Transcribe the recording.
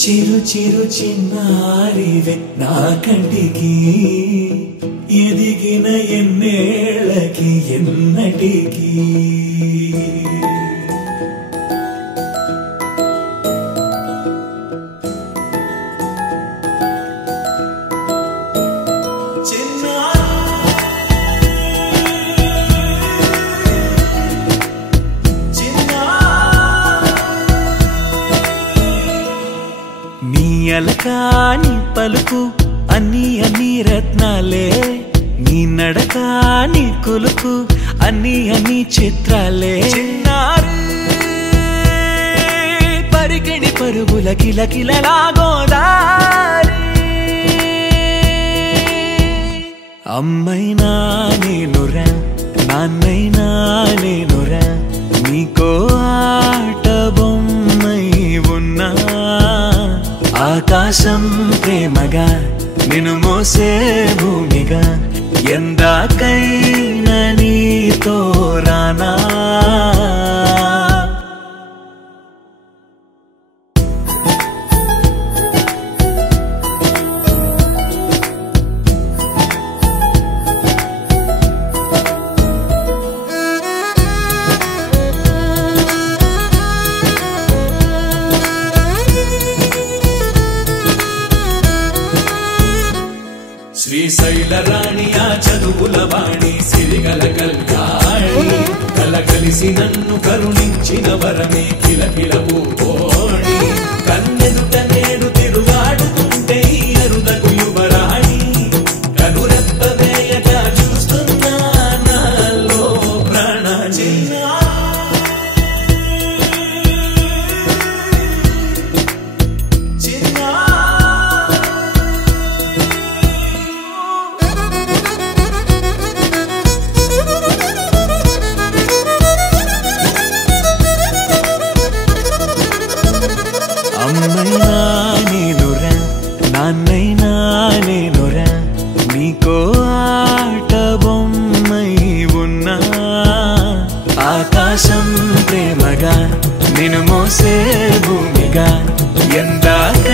చిరు చిరు చిన్నారివే నా కంటికి ఎదిగిన ఎన్నేళ్ళకి ఎన్నటికి అలకాని పలుకు అన్ని అన్ని రత్నాలే నీ నడక నీ కులుకు అన్ని అన్ని చిత్రాలే చిన్నారు పరికిణి పరుగుల కిలకిలలా గోదారి అమ్మైనా నేనురా నాన్నైనా నేనురా నీకో ఆట బొమ్మై ఉన్నా ఆకాశం ప్రేమగా నిన్ను మోసే భూమిగా ఎందాకైనా నీతో రానా శ్రీశైల రాణి ఆ చదువుల వాణి సిరిగల కళ్యాణి కలగలిసి నన్ను కరుణించిన వరమే కిలకిల పూకోణి కన్నెదుట నేడు తిరుగాడుతుంటే అరుదకు యువరాణి కనురెప్ప వేయక చూస్తున్నా నాలో ప్రాణ అమ్మైనా నేనురా నాన్నైనా నేనురా నీకో ఆట బొమ్మై ఉన్నా ఆకాశం ప్రేమగా నిన్ను మోసే భూమిగా ఎందాక